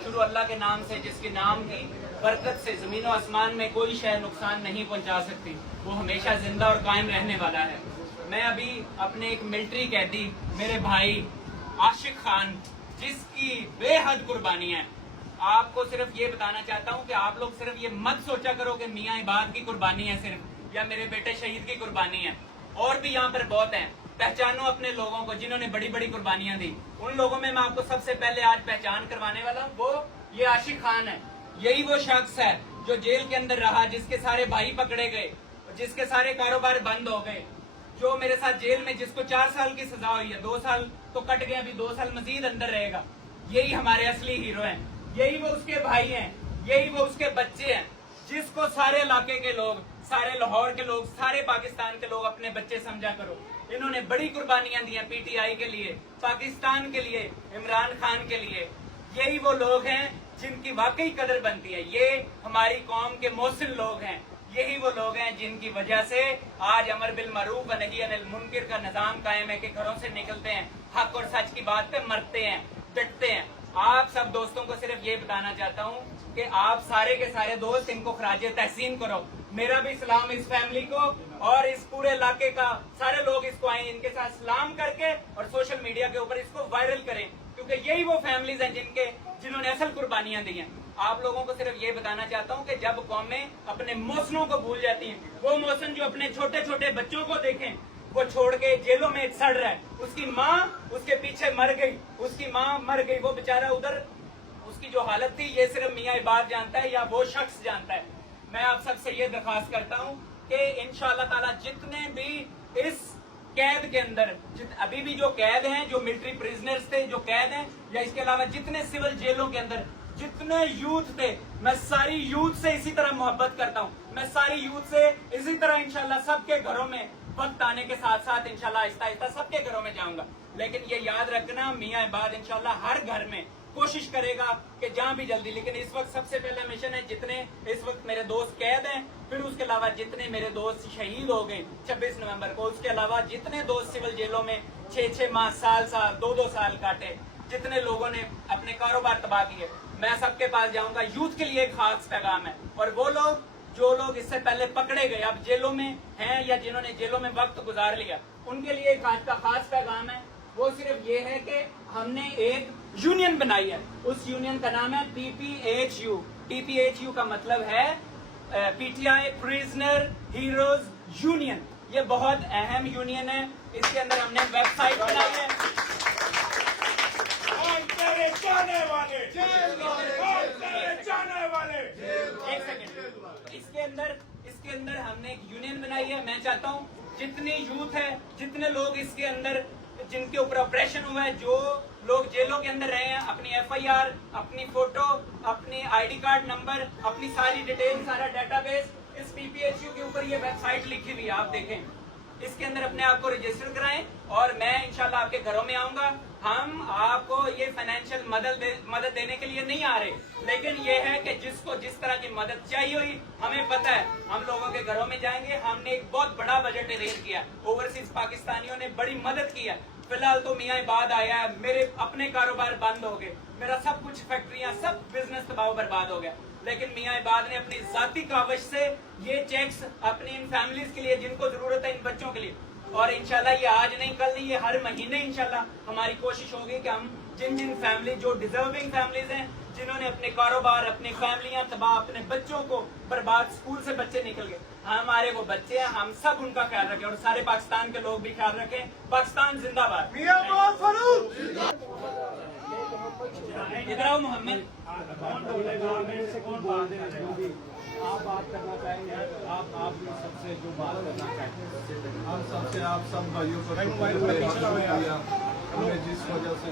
शुरू अल्लाह के नाम से जिसके नाम की बरकत से ज़मीन और आसमान में कोई शय नुकसान नहीं पहुंचा सकती, वो हमेशा जिंदा और कायम रहने वाला है। मैं अभी अपने एक मिलिट्री कैदी मेरे भाई आशिक खान, जिसकी बेहद कुर्बानी है, आपको सिर्फ ये बताना चाहता हूँ कि आप लोग सिर्फ ये मत सोचा करो कि मियाँ इबाद की कुर्बानी है सिर्फ, या मेरे बेटे शहीद की कुर्बानी है। और भी यहाँ पर बहुत हैं। पहचानो अपने लोगों को जिन्होंने बड़ी बड़ी कुर्बानियां दी। उन लोगों में मैं आपको सबसे पहले आज पहचान करवाने वाला हूँ, वो ये आशिक खान है। यही वो शख्स है जो जेल के अंदर रहा, जिसके सारे भाई पकड़े गए, जिसके सारे कारोबार बंद हो गए, जो मेरे साथ जेल में, जिसको 4 साल की सजा हुई है, 2 साल तो कट गए, अभी 2 साल मजीद अंदर रहेगा। यही हमारे असली हीरो हैं, यही वो उसके भाई हैं, यही वो उसके बच्चे हैं, जिसको सारे इलाके के लोग, सारे लाहौर के लोग, सारे पाकिस्तान के लोग अपने बच्चे समझा करो। इन्होंने बड़ी कुर्बानियां दी हैं पीटीआई के लिए, पाकिस्तान के लिए, इमरान खान के लिए। यही वो लोग हैं जिनकी वाकई कदर बनती है। ये हमारी कौम के मोहसिन लोग हैं। यही वो लोग हैं जिनकी वजह से आज अमर बिल मरूफ व नही अनिल मुनकर का निजाम कायम है कि घरों से निकलते हैं, हक और सच की बात पे मरते हैं, डटते हैं। आप सब दोस्तों को सिर्फ ये बताना चाहता हूँ कि आप सारे के सारे दोस्त इनको खराज तहसीन करो। मेरा भी सलाम इस फैमिली को और इस पूरे इलाके का सारे लोग इसको आए, इनके साथ सलाम करके और सोशल मीडिया के ऊपर इसको वायरल करें, क्योंकि यही वो फैमिलीज हैं जिन्होंने असल कुर्बानियां दी हैं। आप लोगों को सिर्फ ये बताना चाहता हूँ कि जब कौमें अपने मोहसिनों को भूल जाती हैं, वो मोहसिन जो अपने छोटे छोटे बच्चों को देखें, वो छोड़ के जेलों में सड़ रहा है, उसकी माँ उसके पीछे मर गई, उसकी माँ मर गई, वो बेचारा उधर, उसकी जो हालत थी ये सिर्फ मियाँ इबाद जानता है या वो शख्स जानता है। मैं आप सबसे ये दरख्वास्त करता हूँ कि इंशाअल्लाह ताला जितने भी इस कैद के अंदर, अभी भी जो कैद हैं, जो मिलिट्री प्रिजनर्स थे, जो कैद हैं, या इसके अलावा जितने सिविल जेलों के अंदर जितने यूथ थे, मैं सारी यूथ से इसी तरह मोहब्बत करता हूँ। मैं सारी यूथ से इसी तरह इंशाल्लाह सबके घरों में वक्त आने के साथ साथ इंशाल्लाह आहिस्ता आहिस्ता सबके घरों में जाऊंगा। लेकिन ये याद रखना, मियाँ इबाद इंशाल्लाह हर घर में कोशिश करेगा कि जहाँ भी जल्दी। लेकिन इस वक्त सबसे पहला मिशन है, जितने इस वक्त मेरे दोस्त कैद हैं, फिर उसके अलावा जितने मेरे दोस्त शहीद हो गए 26 नवंबर को, उसके अलावा जितने दोस्त सिविल जेलों में 6-6 माह, साल 2-2 साल काटे, जितने लोगों ने अपने कारोबार तबाह किए, मैं सबके पास जाऊंगा। यूथ के लिए एक खास पैगाम है, और वो लोग जो लोग इससे पहले पकड़े गए, अब जेलों में हैं या जिन्होंने जेलों में वक्त गुजार लिया, उनके लिए एक आज का खास पैगाम है। वो सिर्फ ये है कि हमने एक यूनियन बनाई है, उस यूनियन का नाम है PPHU। PPHU का मतलब है पीटीआई प्रिजनर हीरोज यूनियन। ये बहुत अहम यूनियन है। इसके अंदर हमने वेबसाइट बनाई है। एक सेकंड, इसके अंदर हमने एक यूनियन बनाई है। मैं चाहता हूँ जितनी यूथ है, जितने लोग इसके अंदर, जिनके ऊपर ऑपरेशन हुआ है, जो लोग जेलों के अंदर रहे हैं, अपनी FIR, अपनी फोटो, अपनी ID कार्ड नंबर, अपनी सारी डिटेल, सारा डेटाबेस इस PPHU के ऊपर ये वेबसाइट लिखी हुई है, आप देखें। इसके अंदर अपने आप को रजिस्टर कराएं और मैं इंशाल्लाह आपके घरों में आऊंगा। हम आपको ये फाइनेंशियल मदद देने के लिए नहीं आ रहे, लेकिन ये है कि जिसको जिस तरह की मदद चाहिए हुई, हमें पता है, हम लोगों के घरों में जाएंगे। हमने एक बहुत बड़ा बजट अरेंज किया, ओवरसीज पाकिस्तानियों ने बड़ी मदद की है। फिलहाल तो मियाँ इबाद आया है, मेरे अपने कारोबार बंद हो गए, मेरा सब कुछ, फैक्ट्रियां, सब बिजनेस तबाह बर्बाद हो गया, लेकिन मियाँ इबाद ने अपनी जाती काविश से ये चेक्स अपनी इन फैमिलीज के लिए, जिनको जरूरत है, इन बच्चों के लिए, और इंशाल्लाह ये आज नहीं कल नहीं, ये हर महीने इंशाल्लाह हमारी कोशिश होगी कि हम जिन फैमिली, जो डिजर्विंग फैमिलीज हैं, जिन्होंने अपने कारोबार, अपनी फैमिलियां तबाह, अपने बच्चों को बर्बाद, स्कूल से बच्चे निकल गए, हमारे वो बच्चे हैं, हम सब उनका ख्याल रखें और सारे पाकिस्तान के लोग भी ख्याल रखें। पाकिस्तान जिंदाबाद। इधर आओ मोहम्मद। आप बात करना चाहेंगे, आप भी सबसे जो बात करना चाहेंगे, हम सबसे, आप सब भाइयों को हमने जिस वजह से